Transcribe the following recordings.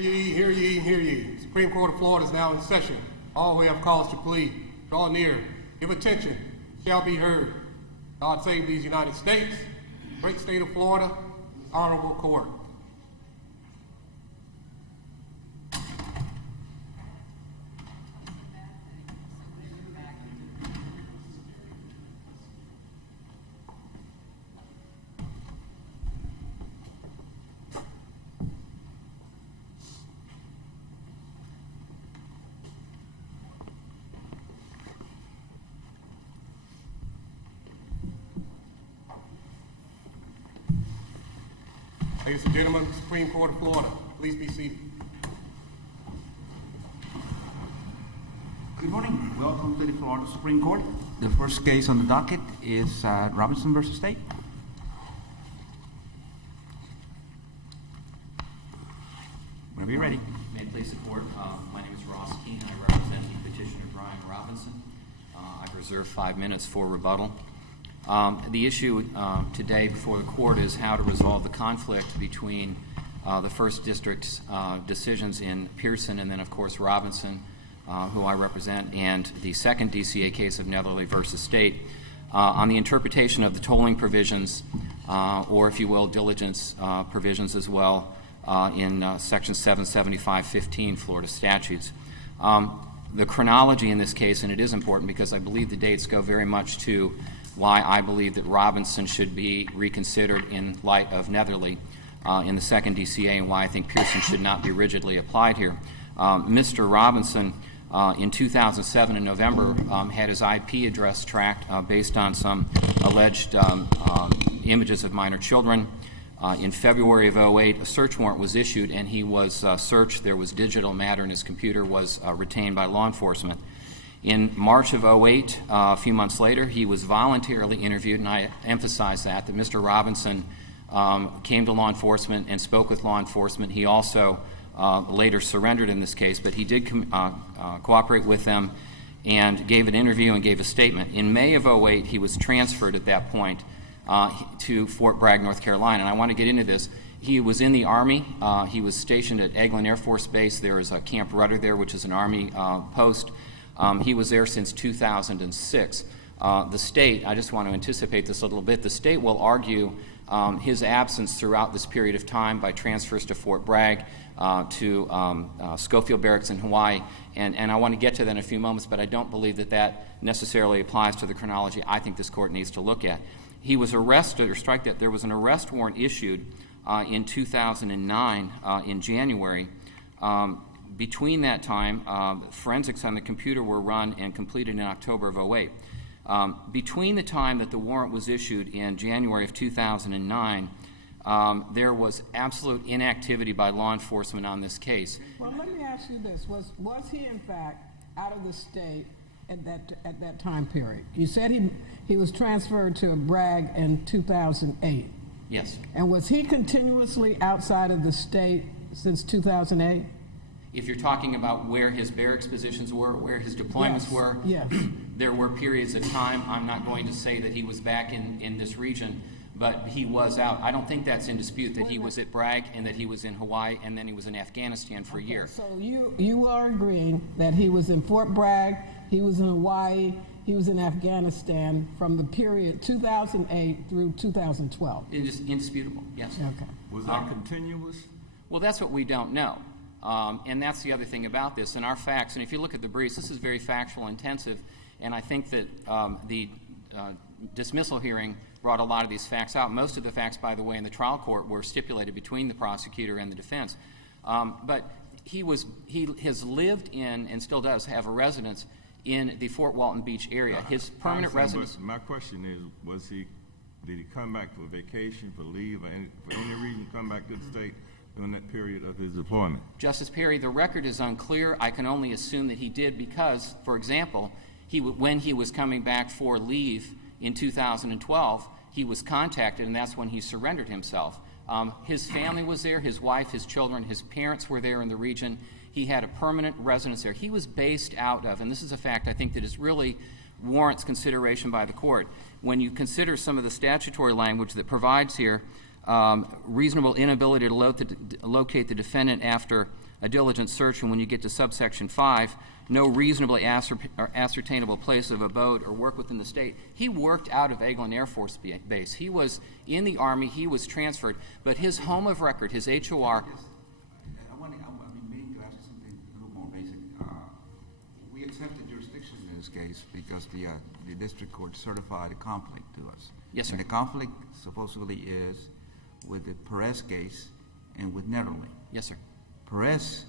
ye, hear ye, hear ye. Supreme Court of Florida is now in session. All who have cause to plead, draw near, give attention, shall be heard. God save these United States, great state of Florida, honorable court. Ladies and gentlemen, Supreme Court of Florida, please be seated. Good morning. Welcome to the Florida Supreme Court. The first case on the docket is Robinson versus State. Whenever you're ready. May it please the court, my name is Ross Keene. I represent the petitioner Brian Robinson. I've reserved 5 minutes for rebuttal. The issue today before the court is how to resolve the conflict between the First District's decisions in Pearson and then, of course, Robinson, who I represent, and the second DCA case of Netherly versus State on the interpretation of the tolling provisions, or, if you will, diligence provisions as well in Section 775-15 Florida statutes. The chronology in this case, and it is important because I believe the dates go very much to why I believe that Robinson should be reconsidered in light of Netherly in the second DCA, and why I think Pearson should not be rigidly applied here. Mr. Robinson, in 2007 in November, had his IP address tracked based on some alleged images of minor children. In February of 2008, a search warrant was issued, and he was searched. There was digital matter in his computer, was retained by law enforcement. In March of 2008, a few months later, he was voluntarily interviewed, and I emphasize that Mr. Robinson came to law enforcement and spoke with law enforcement. He also later surrendered in this case, but he did cooperate with them and gave an interview and gave a statement. In May of 2008, he was transferred at that point to Fort Bragg, North Carolina, and I want to get into this. He was in the Army. He was stationed at Eglin Air Force Base. There is a Camp Rudder there, which is an Army post. He was there since 2006. The state, I just want to anticipate this a little bit, the state will argue his absence throughout this period of time by transfers to Fort Bragg, to Schofield Barracks in Hawaii, and I want to get to that in a few moments, but I don't believe that that necessarily applies to the chronology I think this court needs to look at. He was arrested, or strike that, there was an arrest warrant issued in 2009 in January. Between that time, forensics on the computer were run and completed in October of 2008. Between the time that the warrant was issued in January of 2009, there was absolute inactivity by law enforcement on this case. Well, let me ask you this. Was he, in fact, out of the state at that time period? You said he was transferred to Bragg in 2008. Yes. And was he continuously outside of the state since 2008? If you're talking about where his barracks positions were, where his deployments were, yes. There were periods of time. I'm not going to say that he was back in this region, but he was out. I don't think that's in dispute that he was at Bragg and that he was in Hawaii and then he was in Afghanistan for a year. So you are agreeing that he was in Fort Bragg, he was in Hawaii, he was in Afghanistan from the period 2008 through 2012? It is indisputable, yes. Okay. Was that continuous? Well, that's what we don't know. And that's the other thing about this. And our facts, and if you look at the briefs, this is very factual intensive, and I think that the dismissal hearing brought a lot of these facts out. Most of the facts, by the way, in the trial court were stipulated between the prosecutor and the defense. But he has lived in, and still does have a residence in the Fort Walton Beach area. His permanent residence. My question is, did he come back for vacation, for leave, or for any reason come back to the state during that period of his deployment? Justice Perry, the record is unclear. I can only assume that he did because, for example, when he was coming back for leave in 2012, he was contacted, and that's when he surrendered himself. His family was there, his wife, his children, his parents were there in the region. He had a permanent residence there. He was based out of, and this is a fact I think that is really warrants consideration by the court. When you consider some of the statutory language that provides here, reasonable inability to locate the defendant after a diligent search, and when you get to subsection 5, no reasonably ascertainable place of abode or work within the state. He worked out of Eglin Air Force Base. He was in the Army. He was transferred. But his home of record, his HOR... I've been meaning to ask you something a little more basic. We accepted jurisdiction in this case because the district court certified a conflict to us. Yes, sir. And the conflict supposedly is with the Perez case and with Netherly. Yes, sir. Perez,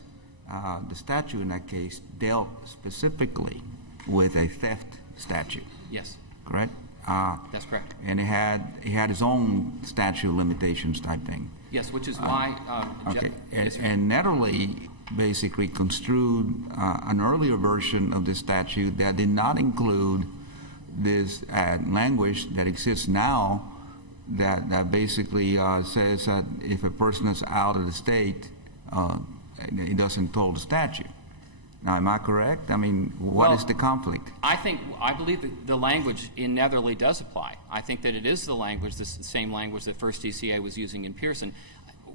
the statute in that case dealt specifically with a theft statute, Yes, correct? that's correct. And he had his own statute of limitations type thing. Yes, which is why... Okay, yes, sir. and Netherly basically construed an earlier version of the statute that did not include this language that exists now that basically says that if a person is out of the state, it doesn't toll the statute. Now, am I correct? I mean, what is the conflict? I believe that the language in Netherly does apply. I think that it is the language, the same language that First DCA was using in Pearson.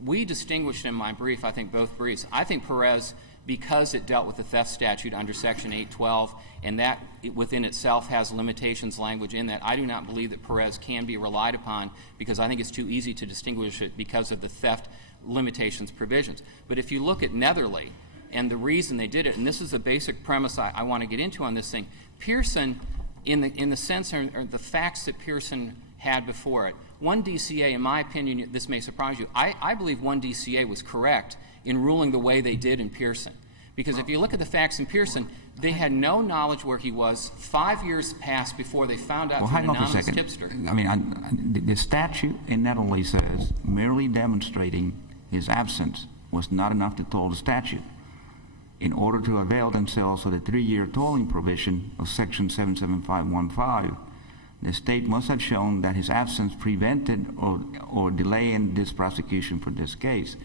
We distinguished in my brief, I think both briefs. I think Perez, because it dealt with the theft statute under Section 812, and that within itself has limitations language in that, I do not believe that Perez can be relied upon because I think it's too easy to distinguish it because of the theft limitations provisions. But if you look at Netherly and the reason they did it, and this is a basic premise I want to get into on this thing, Pearson, in the sense or the facts that Pearson had before it, 1 DCA, in my opinion, this may surprise you, I believe 1 DCA was correct in ruling the way they did in Pearson. Because if you look at the facts in Pearson, they had no knowledge where he was. 5 years passed before they found out from an anonymous tipster. I mean, the statute in Netherly says merely demonstrating his absence was not enough to toll the statute. In order to avail themselves of the 3-year tolling provision of Section 77515, the state must have shown that his absence prevented or delayed this prosecution for this case.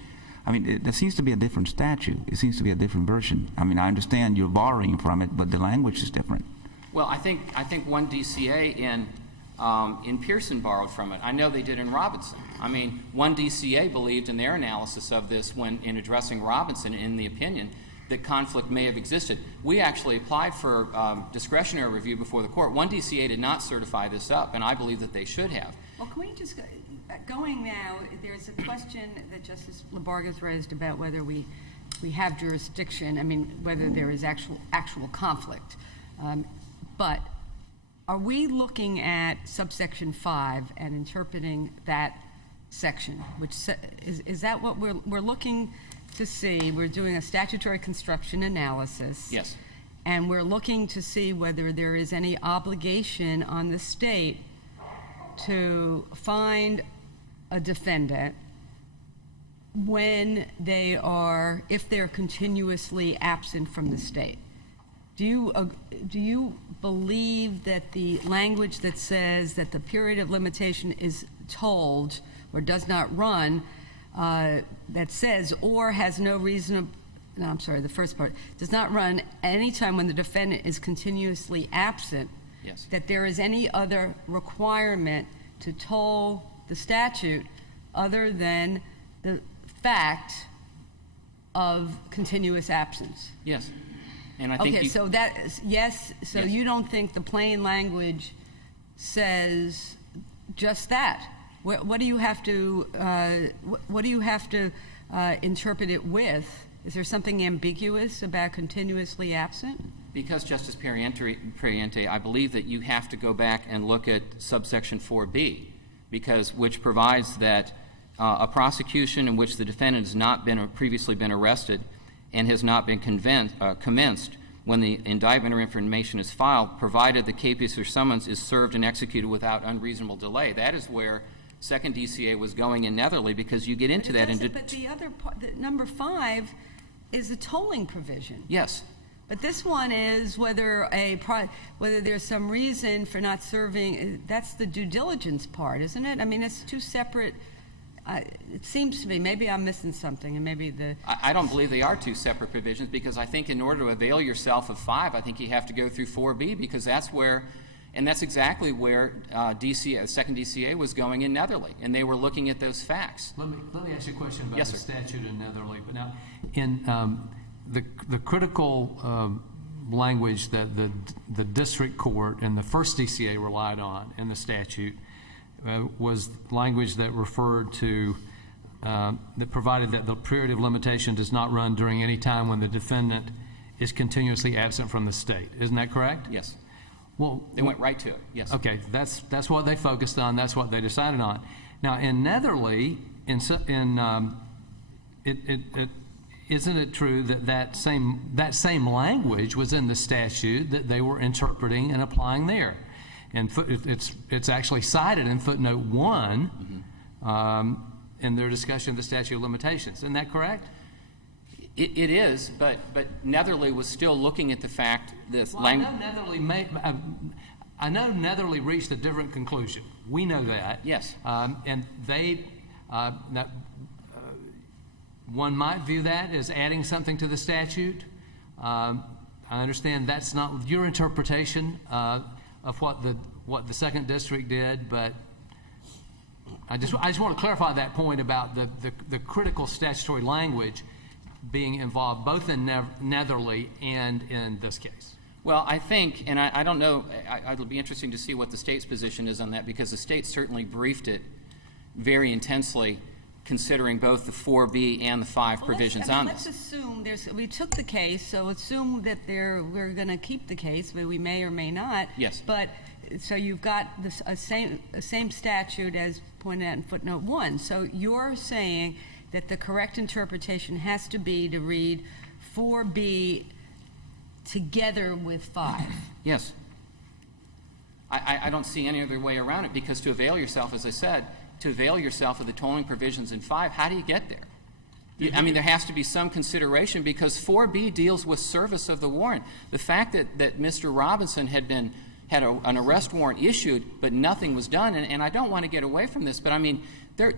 I mean, there seems to be a different statute. It seems to be a different version. I mean, I understand you're borrowing from it, but the language is different. Well, I think 1 DCA in Pearson borrowed from it. I know they did in Robinson. I mean, 1 DCA believed in their analysis of this when in addressing Robinson in the opinion that conflict may have existed. We actually applied for discretionary review before the court. 1 DCA did not certify this up, and I believe that they should have. Well, can we just, going now, there's a question that Justice Labarga's raised about whether we have jurisdiction, I mean, whether there is actual conflict. But are we looking at subsection 5 and interpreting that section, which is that what we're looking to see? We're doing a statutory construction analysis. Yes. And we're looking to see whether there is any obligation on the state to find a defendant when they are, if they're continuously absent from the state. Do you believe that the language that says that the period of limitation is tolled or does not run, that says or has no reason, no, I'm sorry, the first part, does not run any time when the defendant is continuously absent, Yes. that there is any other requirement to toll the statute other than the fact of continuous absence? Yes. And I think Okay, so that, yes, so Yes. you don't think the plain language says just that? What do you have to, interpret it with? Is there something ambiguous about continuously absent? Because, Justice Periente, I believe that you have to go back and look at subsection 4B, which provides that a prosecution in which the defendant has not previously been arrested and has not been commenced when the indictment or information is filed, provided the capias or summons is served and executed without unreasonable delay. That is where 2nd DCA was going in Netherly, because you get into that. But the other part, number 5, is a tolling provision. Yes. But this one is whether there's some reason for not serving. That's the due diligence part, isn't it? I mean, it's two separate. It seems to me, maybe I'm missing something, and maybe the. I don't believe they are two separate provisions, because I think in order to avail yourself of 5, I think you have to go through 4B, because that's where And that's exactly where second DCA was going in Netherly, and they were looking at those facts. Let me ask you a question about Yes, the sir. statute in Netherly. But now, in the critical language that the district court and the first DCA relied on in the statute was language that referred to that provided that the period of limitation does not run during any time when the defendant is continuously absent from the state. Isn't that correct? Yes. Well, They went right to it. Yes. okay, that's what they focused on. That's what they decided on. Now, in Netherly, isn't it true that that same language was in the statute that they were interpreting and applying there? And it's actually cited in footnote 1 in their discussion of the statute of limitations. Isn't that correct? It is, but Netherly was still looking at the fact this Well, language. I know Netherly reached a different conclusion. We know that. Yes. And they, one might view that as adding something to the statute. I understand that's not your interpretation of what the second district did, but I just want to clarify that point about the critical statutory language being involved both in Netherly and in this case. Well, I think, and I don't know, it'll be interesting to see what the state's position is on that, because the state certainly briefed it very intensely, considering both the 4B and the 5 provisions on Let's this. assume we took the case, so assume that we're going to keep the case, but we may or may not. Yes. But so you've got a same statute as pointed out in footnote 1. So you're saying that the correct interpretation has to be to read 4B together with 5. Yes. I don't see any other way around it, because to avail yourself, as I said, to avail yourself of the tolling provisions in 5, how do you get there? I mean, there has to be some consideration, because 4B deals with service of the warrant. The fact that Mr. Robinson had an arrest warrant issued, but nothing was done, and I don't want to get away from this, but I mean,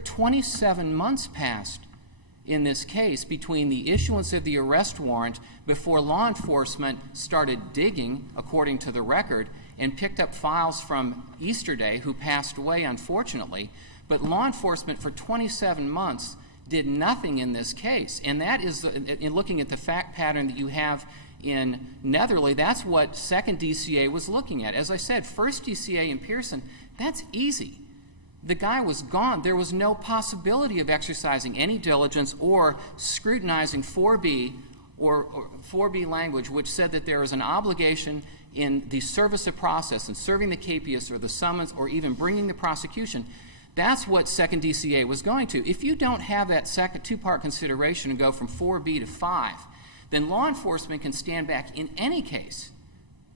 27 months passed in this case between the issuance of the arrest warrant before law enforcement started digging, according to the record, and picked up files from Easterday, who passed away, unfortunately. But law enforcement for 27 months did nothing in this case. And that is, in looking at the fact pattern that you have in Netherly, that's what second DCA was looking at. As I said, first DCA in Pearson, that's easy. The guy was gone. There was no possibility of exercising any diligence or scrutinizing 4B or 4B language, which said that there is an obligation in the service of process and serving the capias or the summons or even bringing the prosecution. That's what second DCA was going to. If you don't have that second two-part consideration and go from 4B to 5, then law enforcement can stand back in any case,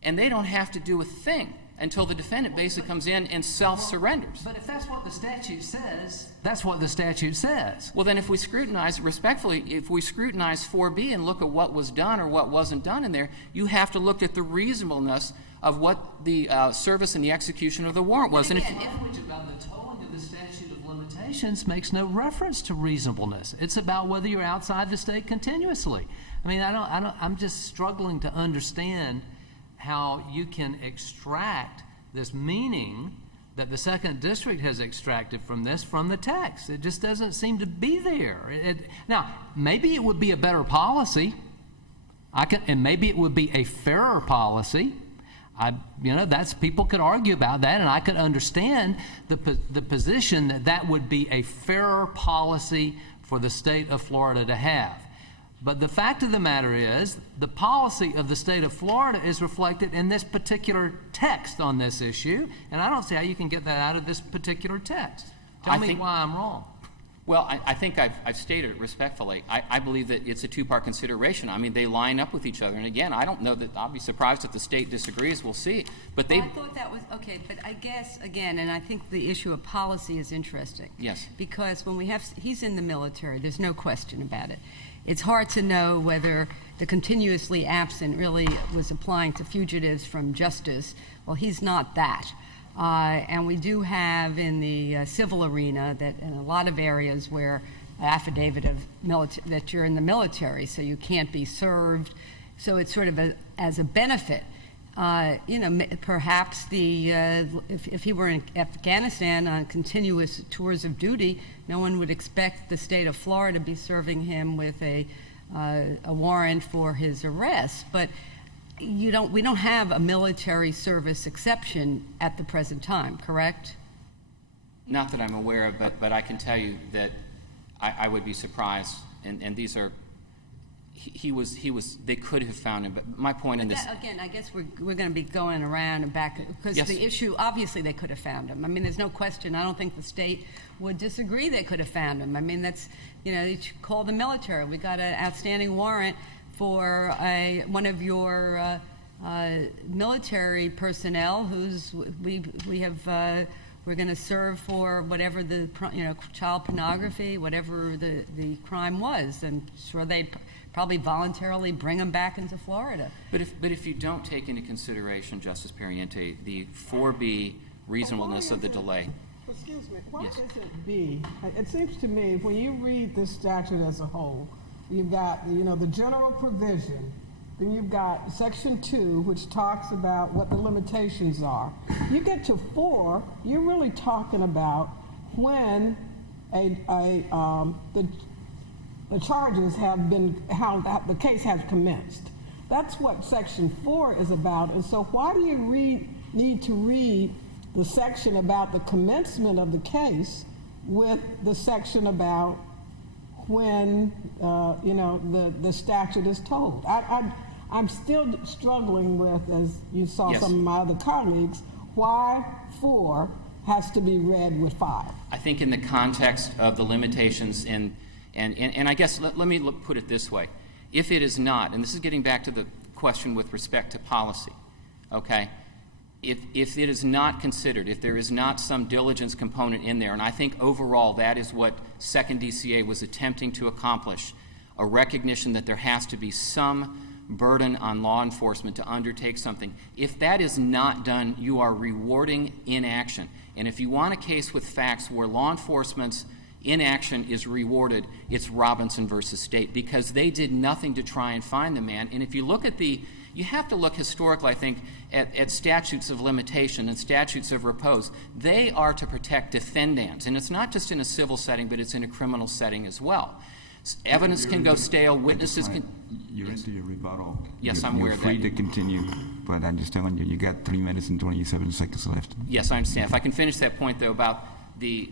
and they don't have to do a thing until the defendant basically comes in and self-surrenders. But if that's what the statute says, that's what the statute says. Well, then if we scrutinize, respectfully, if we scrutinize 4B and look at what was done or what wasn't done in there, you have to look at the reasonableness of what the service and the execution of the warrant was. And if Language about the tolling of the statute of limitations makes no reference to reasonableness. It's about whether you're outside the state continuously. I mean, I'm just struggling to understand how you can extract this meaning that the second district has extracted from this from the text. It just doesn't seem to be there. Now, maybe it would be a better policy, and maybe it would be a fairer policy. People could argue about that, and I could understand the position that would be a fairer policy for the state of Florida to have. But the fact of the matter is, the policy of the state of Florida is reflected in this particular text on this issue, and I don't see how you can get that out of this particular text. Tell me why I'm wrong. Well, I think I've stated it respectfully. I believe that it's a two-part consideration. I mean, they line up with each other. And again, I don't know that I'll be surprised if the state disagrees. We'll see. But I thought that was okay. But I guess, again, and I think the issue of policy is interesting. Yes. Because when he's in the military, there's no question about it. It's hard to know whether the continuously absent really was applying to fugitives from justice. Well, he's not that. And we do have in the civil arena that in a lot of areas where affidavit of that you're in the military, so you can't be served. So it's sort of as a benefit. Perhaps if he were in Afghanistan on continuous tours of duty, no one would expect the state of Florida to be serving him with a warrant for his arrest. But we don't have a military service exception at the present time, correct? Not that I'm aware of, but I can tell you that I would be surprised, and these are, they could have found him, but my point in this... Again, I guess we're going to be going around and back, because Yes. the issue, obviously they could have found him. I mean, there's no question. I don't think the state would disagree they could have found him. I mean, that's, you should call the military. We got an outstanding warrant for one of your military personnel who's, we're going to serve for whatever the, child pornography, whatever the crime was, and sure they'd probably voluntarily bring him back into Florida. But if you don't take into consideration, Justice Pariente, the 4B reasonableness of the delay. Excuse me, why Yes. isn't B? It seems to me, when you read this statute as a whole, you've got, the general provision, then you've got Section 2, which talks about what the limitations are. You get to 4, you're really talking about when the charges have been, how the case has commenced. That's what Section 4 is about. And so why do you need to read the section about the commencement of the case with the section about when, the statute is told? I'm still struggling with, as you saw Yes. some of my other colleagues, why 4 has to be read with 5. I think in the context of the limitations, and I guess let me put it this way. If it is not, and this is getting back to the question with respect to policy, okay? If it is not considered, if there is not some diligence component in there, and I think overall that is what Second DCA was attempting to accomplish, a recognition that there has to be some burden on law enforcement to undertake something. If that is not done, you are rewarding inaction. And if you want a case with facts where law enforcement's inaction is rewarded, it's Robinson versus State, because they did nothing to try and find the man. And if you look at you have to look historically, I think, at statutes of limitation and statutes of repose. They are to protect defendants. And it's not just in a civil setting, but it's in a criminal setting as well. Evidence can go stale, witnesses can... You're into your rebuttal. Yes, I'm aware of that. You're free to continue, but I'm just telling you, you got 3 minutes and 27 seconds left. Yes, I understand. If I can finish that point, though, about the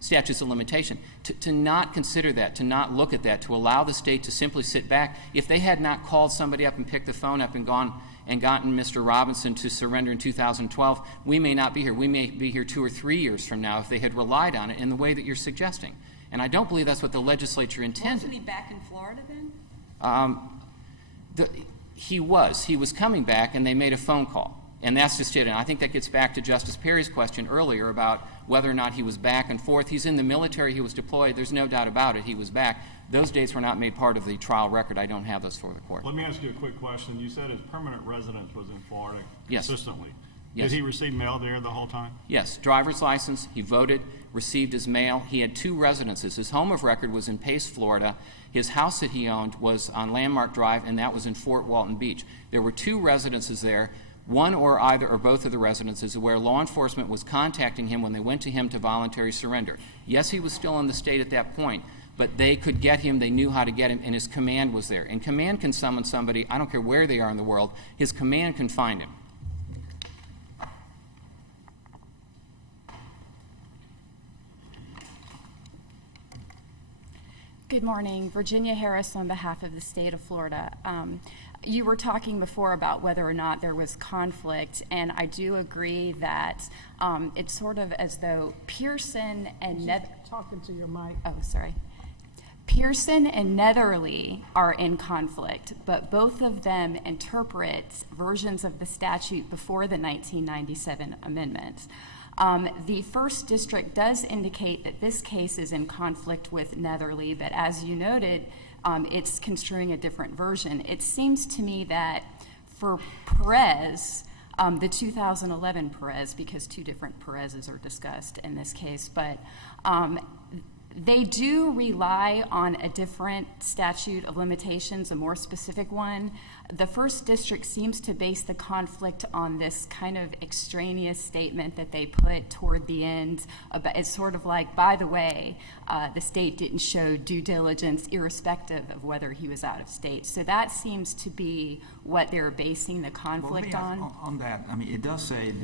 statutes of limitation, to not consider that, to not look at that, to allow the state to simply sit back. If they had not called somebody up and picked the phone up and gone and gotten Mr. Robinson to surrender in 2012, we may not be here. We may be here 2 or 3 years from now if they had relied on it in the way that you're suggesting. And I don't believe that's what the legislature intended. Wasn't he back in Florida then? He was coming back, and they made a phone call. And that's just it. And I think that gets back to Justice Perry's question earlier about whether or not he was back and forth. He's in the military. He was deployed. There's no doubt about it. He was back. Those dates were not made part of the trial record. I don't have those for the court. Let me ask you a quick question. You said his permanent residence was in Florida Yes. consistently. Yes. Did he receive mail there the whole time? Yes, driver's license. He voted, received his mail. He had 2 residences. His home of record was in Pace, Florida. His house that he owned was on Landmark Drive, and that was in Fort Walton Beach. There were 2 residences there, one or either or both of the residences where law enforcement was contacting him when they went to him to voluntary surrender. Yes, he was still in the state at that point, but they could get him. They knew how to get him, and his command was there. And command can summon somebody. I don't care where they are in the world. His command can find him. Good morning. Virginia Harris on behalf of the state of Florida. You were talking before about whether or not there was conflict, and I do agree that it's sort of as though Pearson and Talking to your mic. Pearson and Netherly are in conflict, but both of them interpret versions of the statute before the 1997 amendments. The first district does indicate that this case is in conflict with Netherly, but as you noted, it's construing a different version. It seems to me that for Perez, the 2011 Perez, because 2 different Perezes are discussed in this case, but They do rely on a different statute of limitations, a more specific one. The First District seems to base the conflict on this kind of extraneous statement that they put toward the end. It's sort of like, by the way, the state didn't show due diligence irrespective of whether he was out of state. So that seems to be what they're basing the conflict on. On that, I mean, it does say,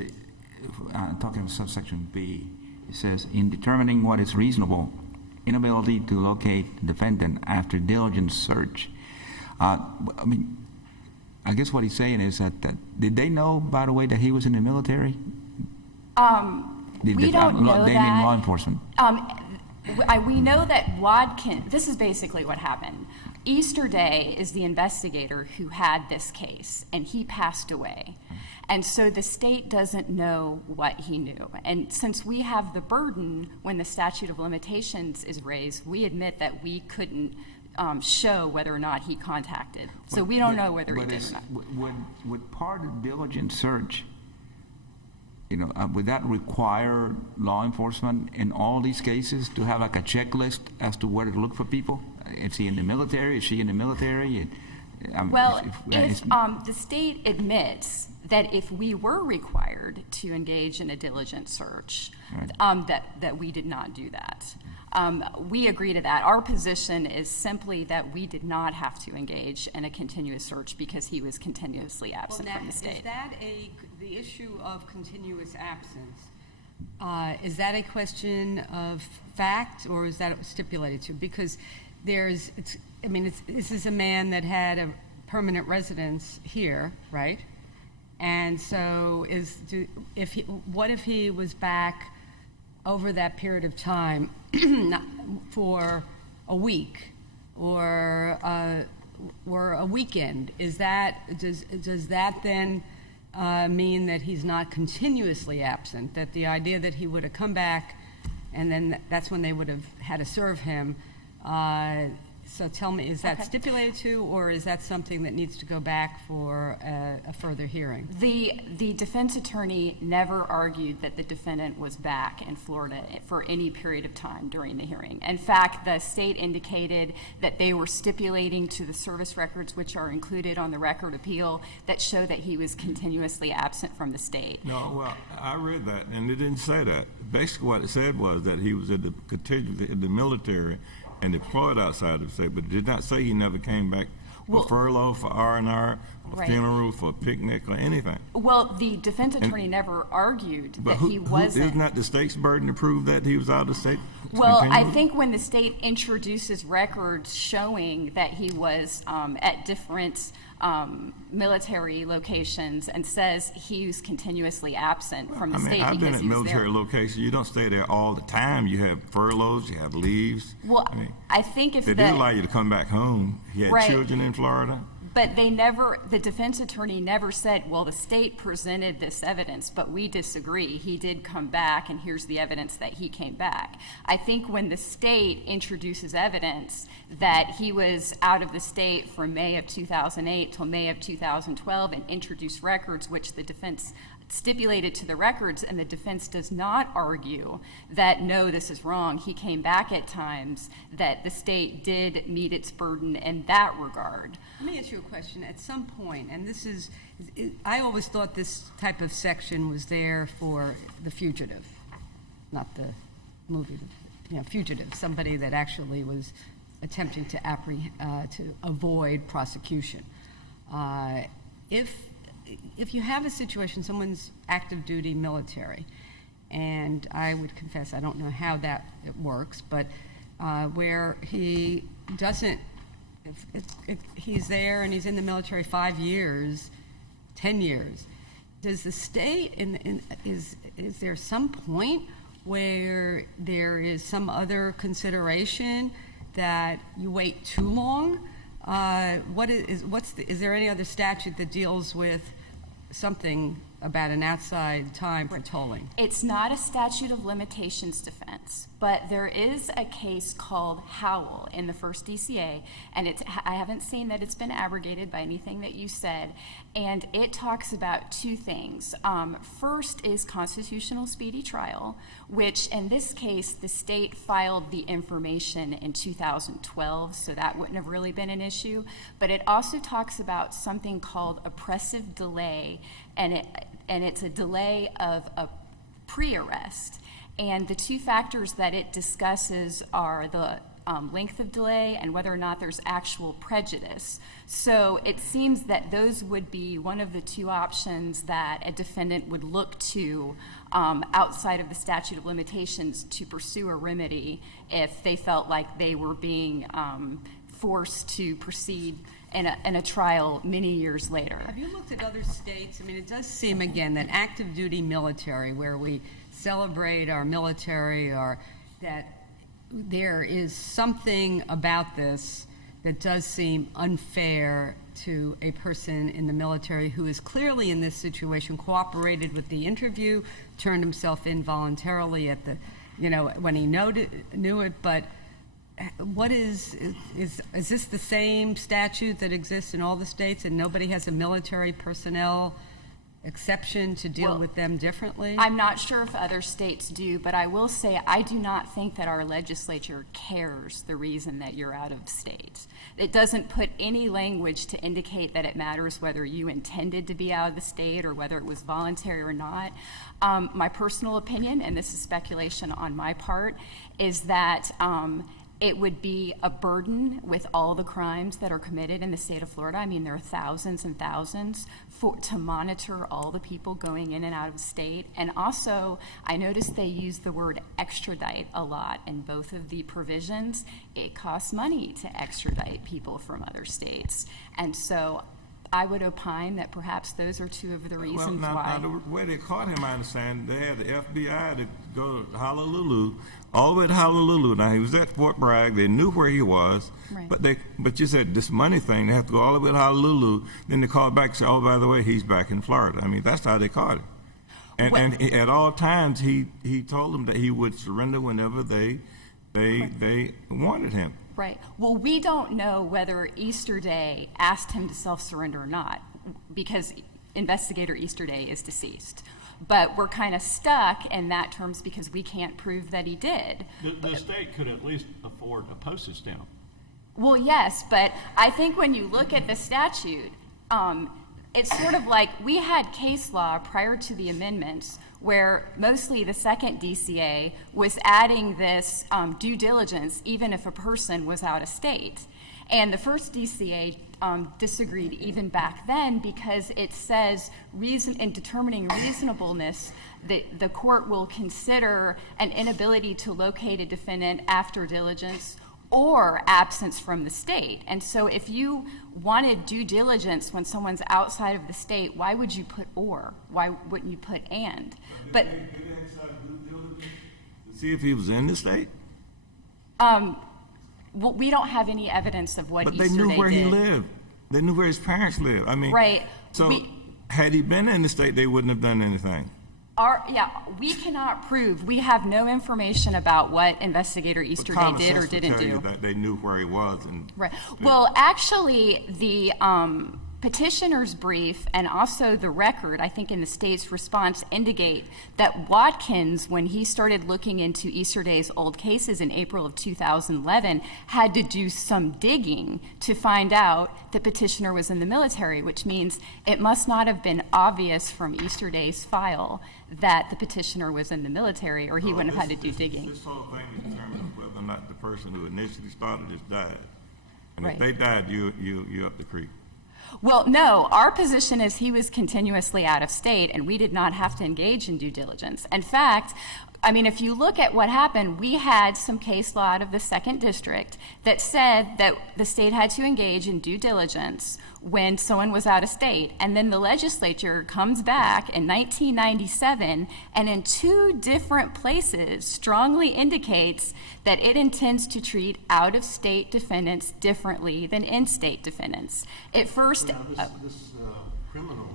talking about subsection B, it says, in determining what is reasonable, inability to locate the defendant after diligent search. I mean, I guess what he's saying is that did they know, by the way, that he was in the military? We don't know they that. mean law enforcement. We know that Watkins, this is basically what happened. Easter Day is the investigator who had this case, and he passed away. And so the state doesn't know what he knew. And since we have the burden when the statute of limitations is raised, we admit that we couldn't show whether or not he contacted. So we don't know whether he did or not. Would part of diligent search, would that require law enforcement in all these cases to have like a checklist as to where to look for people? Is he in the military? Is she in the military? If the state admits that if we were required to engage in a diligent search, right, that we did not do that. We agree to that. Our position is simply that we did not have to engage in a continuous search because he was continuously absent from the state. Is that the issue of continuous absence? Is that a question of fact, or is that stipulated to? Because this is a man that had a permanent residence here, right? And so, what if he was back over that period of time for a week or a weekend? Does that then mean that he's not continuously absent? That the idea that he would have come back, and then that's when they would have had to serve him. So tell me, is that stipulated to, or is that something that needs to go back for a further hearing? The defense attorney never argued that the defendant was back in Florida for any period of time during the hearing. In fact, the state indicated that they were stipulating to the service records, which are included on the record appeal, that show that he was continuously absent from the state. No, well, I read that, and it didn't say that. Basically what it said was that he was in the military and deployed outside of the state, but it did not say he never came back for furlough, for R&R, for right, funeral, for a picnic, or anything. Well, the defense attorney never argued that he wasn't. Isn't that the state's burden to prove that he was out of the state? Well, I think when the state introduces records showing that he was at different military locations and says he was continuously absent from the state because he was there. I've been at military locations. You don't stay there all the time. You have furloughs, you have leaves. Well, I think if they did allow you to come back home. He had children in Florida. But the defense attorney never said, well, the state presented this evidence, but we disagree. He did come back, and here's the evidence that he came back. I think when the state introduces evidence that he was out of the state from May of 2008 till May of 2012 and introduced records, which the defense stipulated to the records, and the defense does not argue that, no, this is wrong, he came back at times, that the state did meet its burden in that regard. Let me ask you a question. At some point, and I always thought this type of section was there for the fugitive, not the movie, fugitive, somebody that actually was attempting to avoid prosecution. If you have a situation, someone's active duty military, and I would confess I don't know how that works, but where he doesn't, if he's there and he's in the military 5 years, 10 years, does the state, is there some point where there is some other consideration that you wait too long? Is there any other statute that deals with something about an outside time for tolling. It's not a statute of limitations defense, but there is a case called Howell in the first DCA, and I haven't seen that it's been abrogated by anything that you said, and it talks about two things. First is constitutional speedy trial, which in this case, the state filed the information in 2012, so that wouldn't have really been an issue, but it also talks about something called oppressive delay, and it's a delay of a pre-arrest. And the two factors that it discusses are the length of delay and whether or not there's actual prejudice. So it seems that those would be one of the two options that a defendant would look to outside of the statute of limitations to pursue a remedy if they felt like they were being forced to proceed in a trial many years later. Have you looked at other states? I mean, it does seem, again, that active duty military, where we celebrate our military, or that there is something about this that does seem unfair to a person in the military who is clearly in this situation, cooperated with the interview, turned himself in voluntarily at the, when he knew it, but what is this the same statute that exists in all the states and nobody has a military personnel exception to deal with them differently? I'm not sure if other states do, but I will say I do not think that our legislature cares the reason that you're out of state. It doesn't put any language to indicate that it matters whether you intended to be out of the state or whether it was voluntary or not. My personal opinion, and this is speculation on my part, is that it would be a burden with all the crimes that are committed in the state of Florida. I mean, there are thousands and thousands to monitor all the people going in and out of state. And also, I noticed they use the word extradite a lot in both of the provisions. It costs money to extradite people from other states. And so I would opine that perhaps those are two of the reasons why. Now, the way they caught him, I understand, they had the FBI to go to Honolulu, all the way to Honolulu. Now, he was at Fort Bragg. They knew where he was. Right. But you said this money thing, they have to go all the way to Honolulu. Then they called back and said, oh, by the way, he's back in Florida. I mean, that's how they caught him. And at all times, he told them that he would surrender whenever they wanted him. Right. Well, we don't know whether Easter Day asked him to self-surrender or not, because investigator Easter Day is deceased. But we're kind of stuck in that terms because we can't prove that he did. The state could at least afford a postage stamp. Well, yes, but I think when you look at the statute, it's sort of like we had case law prior to the amendments where mostly the second DCA was adding this due diligence even if a person was out of state. And the first DCA disagreed even back then because it says in determining reasonableness, the court will consider an inability to locate a defendant after diligence or absence from the state. And so if you wanted due diligence when someone's outside of the state, why would you put or? Why wouldn't you put and? But Did they decide due diligence to see if he was in the state? well, we don't have any evidence of what But Easter they Day knew where he did. lived. They knew where his parents lived. I mean, Right. So had he been in the state, they wouldn't have done anything. We cannot prove. We have no information about what investigator Easter Day Common did or sense would didn't tell you do. that they knew where he was. And Right. Well, actually, the petitioner's brief and also the record, I think in the state's response, indicate that Watkins, when he started looking into Easter Day's old cases in April of 2011, had to do some digging to find out the petitioner was in the military, which means it must not have been obvious from Easter Day's file that the petitioner was in the military, or he wouldn't have had to do digging. This whole thing is determined whether or not the person who initially started this died. And Right. if they died, you up the creek. Well, no, our position is he was continuously out of state, and we did not have to engage in due diligence. In fact, I mean, if you look at what happened, we had some case law out of the 2nd District that said that the state had to engage in due diligence when someone was out of state. And then the legislature comes back in 1997 and in 2 different places strongly indicates that it intends to treat out-of-state defendants differently than in-state defendants. At first, Now, this criminal,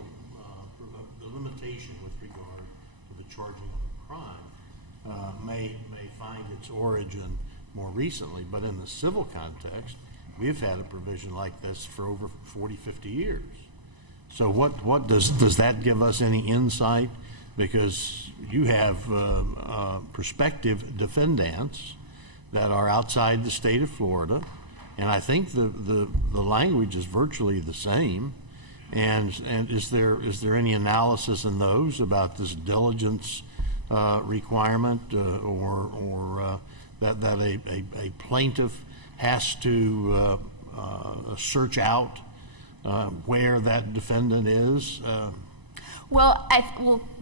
the limitation with regard to the charging of a crime may find its origin more recently, but in the civil context, we've had a provision like this for over 40, 50 years. So what does that give us any insight? Because you have prospective defendants that are outside the state of Florida, and I think the language is virtually the same. And is there any analysis in those about this diligence requirement, or that a plaintiff has to search out where that defendant is? Well,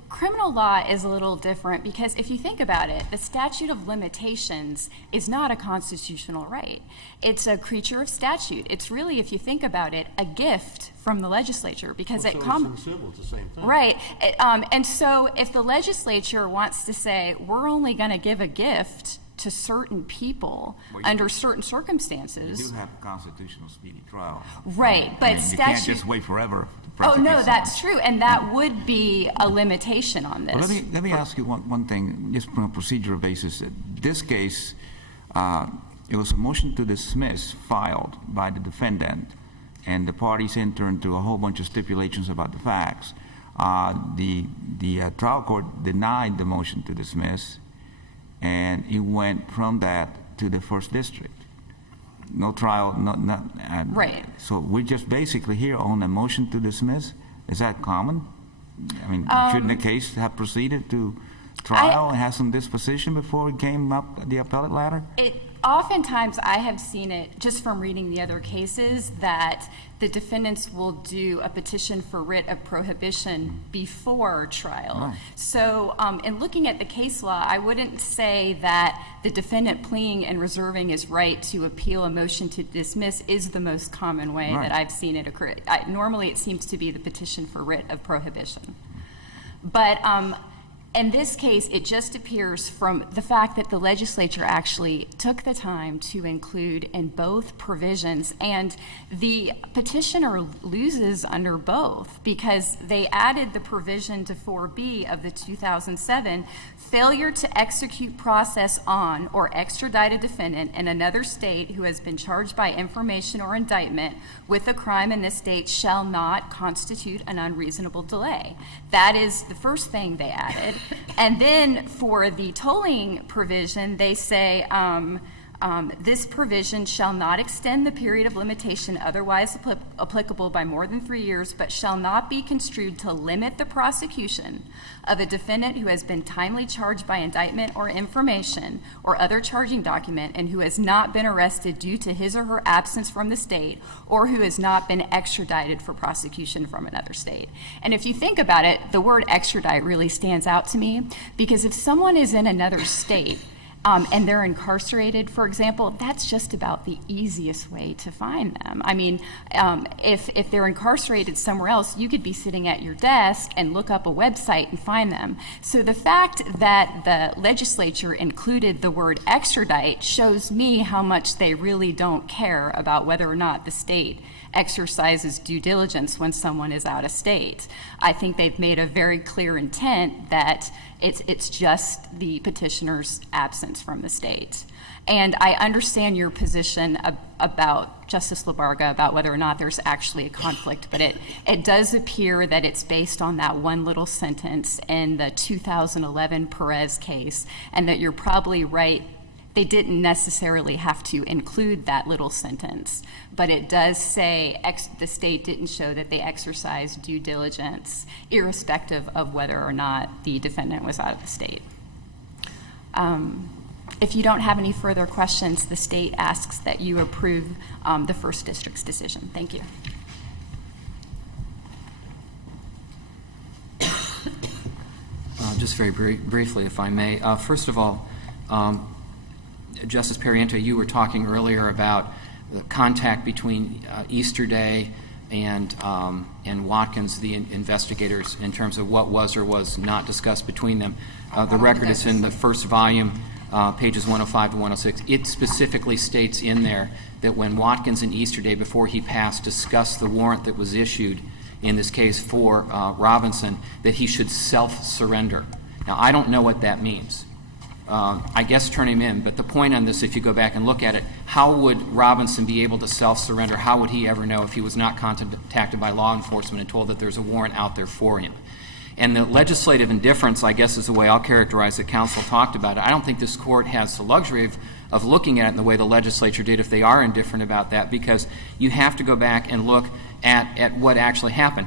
criminal law is a little different because if you think about it, the statute of limitations is not a constitutional right. It's a creature of statute. It's really, if you think about it, a gift from the legislature because Well, it so comes. it's in civil, it's the same thing. Right. And so if the legislature wants to say, we're only going to give a gift to certain people under certain You circumstances. do have a constitutional speedy trial. Right, but I mean, you can't just wait forever to Oh, prosecute no, someone. that's true, and that would be a limitation on this. Well, let me ask you one thing, just from a procedural basis. This case, it was a motion to dismiss filed by the defendant, and the parties entered into a whole bunch of stipulations about the facts. The trial court denied the motion to dismiss, and it went from that to the first district. No trial, Right. So we're just basically here on a motion to dismiss. Is that common? I mean, shouldn't the case have proceeded to trial and have some disposition before it came up the appellate ladder? Oftentimes, I have seen it, just from reading the other cases, that the defendants will do a petition for writ of prohibition before trial. Right. So in looking at the case law, I wouldn't say that the defendant pleading and reserving his right to appeal a motion to dismiss is the most common way Right. that I've seen it occur. Normally, it seems to be the petition for writ of prohibition. But in this case, it just appears from the fact that the legislature actually took the time to include in both provisions, and the petitioner loses under both because they added the provision to 4B of the 2007, failure to execute process on or extradite a defendant in another state who has been charged by information or indictment with a crime in this state shall not constitute an unreasonable delay. That is the first thing they added. And then for the tolling provision, they say this provision shall not extend the period of limitation otherwise applicable by more than 3 years, but shall not be construed to limit the prosecution of a defendant who has been timely charged by indictment or information or other charging document and who has not been arrested due to his or her absence from the state or who has not been extradited for prosecution from another state. And if you think about it, the word extradite really stands out to me because if someone is in another state and they're incarcerated, for example, that's just about the easiest way to find them. I mean, if they're incarcerated somewhere else, you could be sitting at your desk and look up a website and find them. So the fact that the legislature included the word extradite shows me how much they really don't care about whether or not the state exercises due diligence when someone is out of state. I think they've made a very clear intent that it's just the petitioner's absence from the state. And I understand your position about Justice Labarga about whether or not there's actually a conflict, but it does appear that it's based on that one little sentence in the 2011 Perez case, and that you're probably right. They didn't necessarily have to include that little sentence, but it does say the state didn't show that they exercised due diligence, irrespective of whether or not the defendant was out of the state. If you don't have any further questions, the state asks that you approve the first district's decision. Thank you. Just very briefly, if I may. First of all, Justice Pariento, you were talking earlier about the contact between Easter Day and Watkins, the investigators, in terms of what was or was not discussed between them. The record is in the first volume, pages 105 to 106. It specifically states in there that when Watkins and Easter Day, before he passed, discussed the warrant that was issued, in this case for Robinson, that he should self-surrender. Now, I don't know what that means. I guess turn him in, but the point on this, if you go back and look at it, how would Robinson be able to self-surrender? How would he ever know if he was not contacted by law enforcement and told that there's a warrant out there for him? And the legislative indifference, I guess, is the way I'll characterize it. Counsel talked about it. I don't think this court has the luxury of looking at it in the way the legislature did if they are indifferent about that, because you have to go back and look at what actually happened.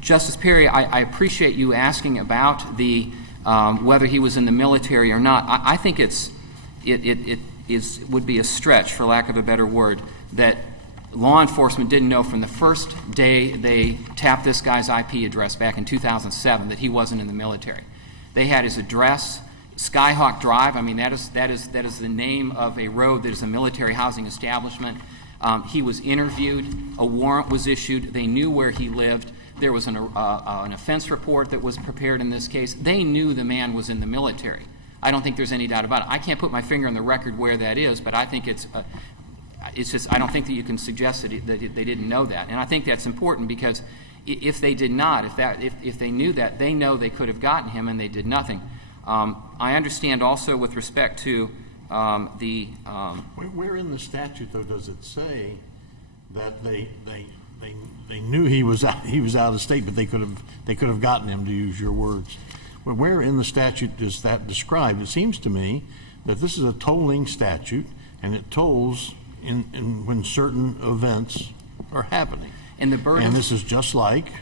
Justice Perry, I appreciate you asking about the whether he was in the military or not. I think it would be a stretch, for lack of a better word, that law enforcement didn't know from the first day they tapped this guy's IP address back in 2007 that he wasn't in the military. They had his address, Skyhawk Drive. I mean, that is the name of a road that is a military housing establishment. He was interviewed. A warrant was issued. They knew where he lived. There was an offense report that was prepared in this case. They knew the man was in the military. I don't think there's any doubt about it. I can't put my finger on the record where that is, but I think it's just, I don't think that you can suggest that they didn't know that. And I think that's important, because if they did not, if they knew that, they know they could have gotten him, and they did nothing. I understand also with respect to Where in the statute, though, does it say that they knew he was out of state, but they could have gotten him, to use your words? Well, where in the statute does that describe? It seems to me that this is a tolling statute, and it tolls when certain events are happening. And the burden. And this is just like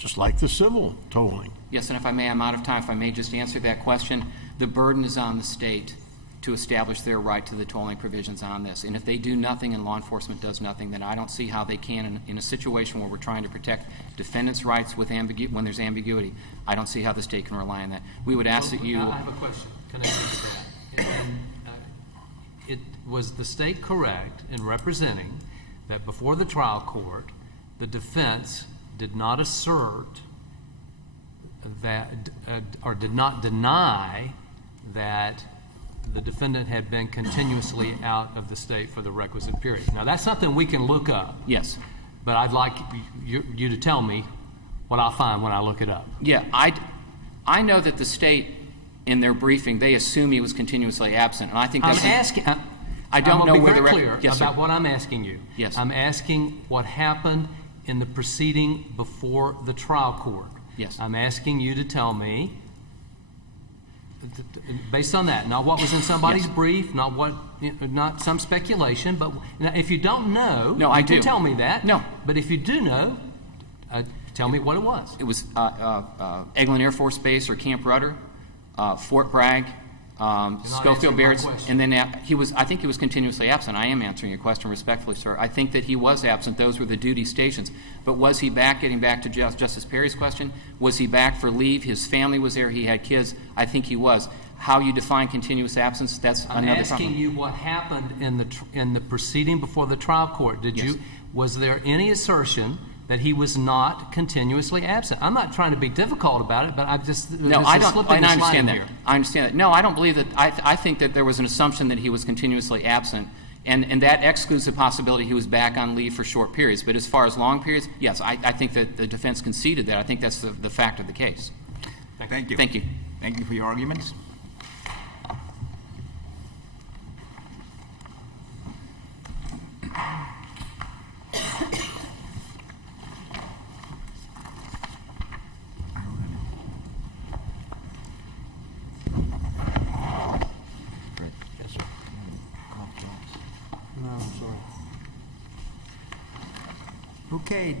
the civil tolling. Yes, and if I may, I'm out of time. If I may just answer that question, the burden is on the state to establish their right to the tolling provisions on this. And if they do nothing and law enforcement does nothing, then I don't see how they can, in a situation where we're trying to protect defendants' rights with when there's ambiguity, I don't see how the state can rely on that. We would ask that you. I have a question connected to that. Was the state correct in representing that before the trial court, the defense did not assert that, or did not deny that the defendant had been continuously out of the state for the requisite period? Now, that's something we can look up. Yes. But I'd like you to tell me what I'll find when I look it up. Yeah, I know that the state, in their briefing, they assume he was continuously absent, and I think that's. I'm asking. I don't know where the record. Clear yes, about sir. what I'm asking you. Yes. I'm asking what happened in the proceeding before the trial court. Yes. I'm asking you to tell me, based on that, not what was in somebody's brief, not some speculation, but if you don't know, I you do. can tell me that. No. But if you do know, tell me what it was. It was Eglin Air Force Base or Camp Rudder, Fort Bragg, Schofield Barracks, and then I think he was continuously absent. I am answering your question respectfully, sir. I think that he was absent. Those were the duty stations. But was he back, getting back to Justice Perry's question, was he back for leave? His family was there. He had kids. I think he was. How you define continuous absence, that's another problem. I'm asking you what happened in the proceeding before the trial court. Was there any assertion that he was not continuously absent? I'm not trying to be difficult about it, but I just I understand that. I understand that. No, I don't believe that. I think that there was an assumption that he was continuously absent, and that excludes the possibility he was back on leave for short periods. But as far as long periods, yes, I think that the defense conceded that. I think that's the fact of the case. Thank you. Thank you. Thank you for your arguments. Okay.